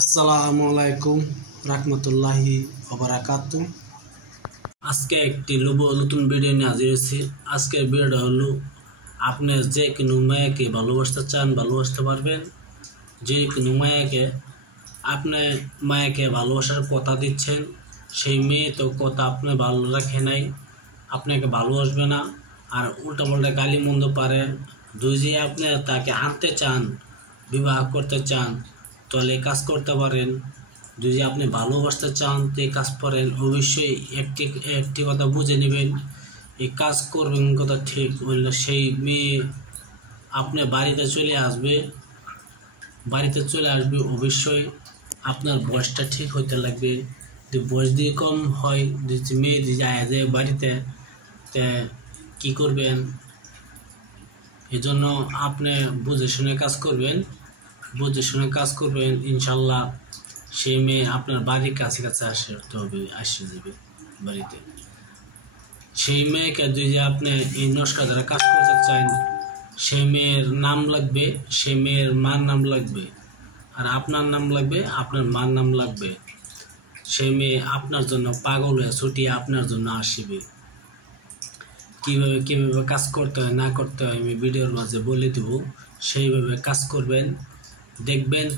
আসসালামু আলাইকুম রাহমাতুল্লাহি ওয়া বারাকাতুহু। আজকে একটি নতুন ভিডিও নিয়ে হাজির হয়েছি। আজকের ভিডিওটা হলো আপনি যে কোনো মেয়েকে ভালোবাসতে চান ভালোবাসতে পারবেন। যে কোনো মেয়েকে আপনি মায়াকে ভালোবাসার কথা দিচ্ছেন, সেই মেয়ে তো কথা আপনি ভালো রাখে নাই, আপনাকে ভালোবাসবে না, আর উল্টাপাল্টা গালি মন্দ পারে। যদি আপনি তাকে আনতে চান, বিবাহ করতে চান, তাহলে এই কাজ করতে পারেন। যদি আপনি ভালোবাসতে চান তো এই কাজ করেন। অবশ্যই একটি কথা বুঝে নেবেন, এই কাজ করবেন কথা ঠিক হলে সেই মেয়ে আপনার বাড়িতে চলে আসবে। অবশ্যই আপনার বয়সটা ঠিক হইতে লাগবে। যদি বয়স দিয়ে কম হয়, যদি মেয়ে দিয়ে যায় বাড়িতে, তে কী করবেন? এই জন্য আপনি বুঝে শুনে কাজ করবেন। ইনশাল্লাহ সেই মেয়ে আপনার বাড়ির কাছে আসে যাবে বাড়িতে। সেই মেয়েকে যদি আপনি এই নস্কা দ্বারা কাজ করতে চান, সেই মেয়ের নাম লাগবে, সেই মেয়ের মার নাম লাগবে, আর আপনার নাম লাগবে, আপনার মার নাম লাগবে। সেই মেয়ে আপনার জন্য পাগল হয়ে ছুটিয়ে আপনার জন্য আসবে। কিভাবে কাজ করতে হয় না করতে হয় আমি ভিডিওর মাঝে বলে দেব। সেইভাবে কাজ করবেন, দেখবেন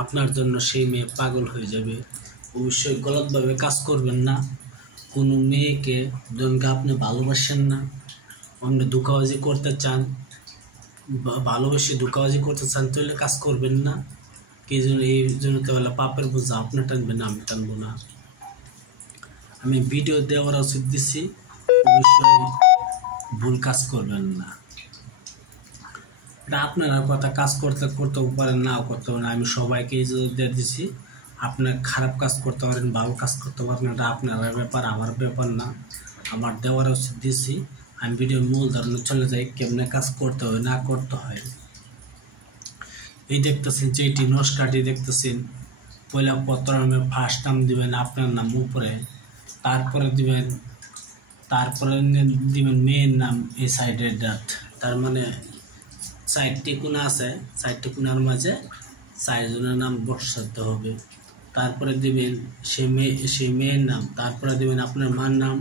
আপনার জন্য সেই মেয়ে পাগল হয়ে যাবে। অবশ্যই গলতভাবে কাজ করবেন না। কোনো মেয়েকে জনকে আপনি ভালোবাসেন না, অন্য ধোঁকাবাজি করতে চান, ভালোবেসে ধোঁকাবাজি করতে চান, তাহলে কাজ করবেন না। এই জন্য তো বলে পাপের বোঝা আপনি টানবেন না, আমি টানবো না। আমি ভিডিও দেওয়ার উচিত দিচ্ছি, অবশ্যই ভুল কাজ করবেন না। এটা আপনারা কথা কাজ করতেও পারেন, নাও করতে পারেন। আমি সবাইকে দিয়ে দিচ্ছি, আপনার খারাপ কাজ করতে পারেন, ভালো কাজ করতে পারেন, এটা আপনার ব্যাপার, আমার ব্যাপার না। আমার দেওয়ার উচিত দিচ্ছি। আমি ভিডিওর মূল ধরনে চলে যাই, কেমনে কাজ করতে হয় না করতে হয়। এই দেখতেছেন যেটি নস্কাটি দেখতেছেন, পয়লা পত্র নামে ফার্স্ট নাম দিবেন আপনার নাম উপরে, তারপরে দিবেন মেয়ের নাম এই সাইডের ডাট। তার মানে 4টি কোণা আছে, 4টি কোণার মাঝে 4 জনের নাম বসাতে হবে। তারপরে দিবেন সেই মেয়ের নাম, তারপরে দিবেন আপনার মার নাম,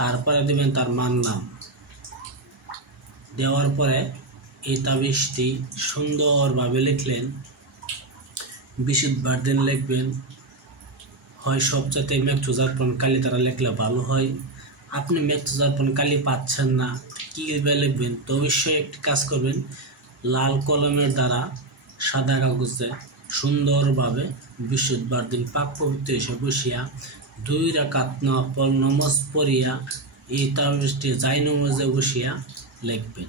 তারপরে দিবেন তার মার নাম। দেওয়ার পরে এই তাবিজটি সুন্দরভাবে লিখলেন, বিশুদ্ধ দিন লিখবেন। হয় সবচাইতে মেঘচুজারপন কালি দ্বারা লিখলে ভালো হয়। আপনি মেঘচুজারপন কালি পাচ্ছেন না, কীভাবে লিখবেন? তো অবশ্যই একটি কাজ করবেন, লাল কলমের দ্বারা সাদা কাগজে সুন্দরভাবে বিশুদ্ধ দিন পাক পবিত্র এসে বসিয়া 2 রাকাত নফল নামাজ পড়িয়া এই তাবিজটি জাই নামাজে বসিয়া লিখবেন।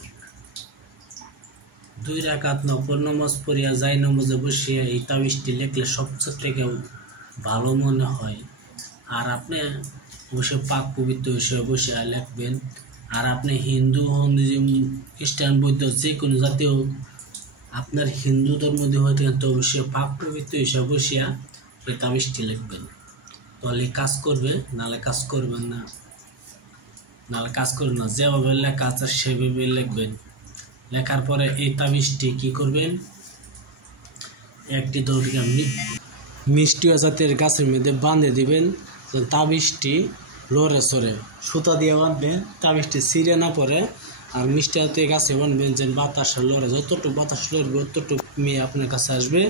2 রাকাত নফল নামাজ পড়িয়া জাই নামাজে বসিয়া এই তাবিজটি লিখলে সবচেয়ে ভালো মনে হয়। আর আপনি অবশ্যই পাক পবিত্র হিসেবে বসিয়া লিখবেন। আর আপনি হিন্দু হন, খ্রিস্টান, বৌদ্ধ, যে কোনো জাতীয় আপনার হিন্দু ধর্ম দিয়ে হতে তো অবশ্যই পাক পবিত্র হিসেবে বসিয়া এই তাবিজটি লিখবেন। তাহলে কাজ করবে, নাহলে কাজ করবেন না। যেভাবে লেখা আছে সেভাবে লিখবেন। লেখার পরে এই তাবিজটি কি করবেন, একটি দড়িটা মিষ্টি জাতের গাছের মধ্যে বাঁধে দিবেন। তাবিজটি লড়ে সরে সুতা দিয়ে বাঁধবেন, তাবিজটি ছিঁড়ে না পড়ে। আর মিষ্টি জাতের গাছে বাঁধবেন, যেন বাতাসে লড়ে, যতটুকু বাতাস লড়বে ততটুকু মেয়ে আপনার কাছে আসবে।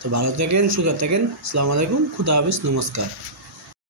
তো ভালো থাকেন, সুখে থাকেন। আসসালামু আলাইকুম, খুদা হাফেজ, নমস্কার।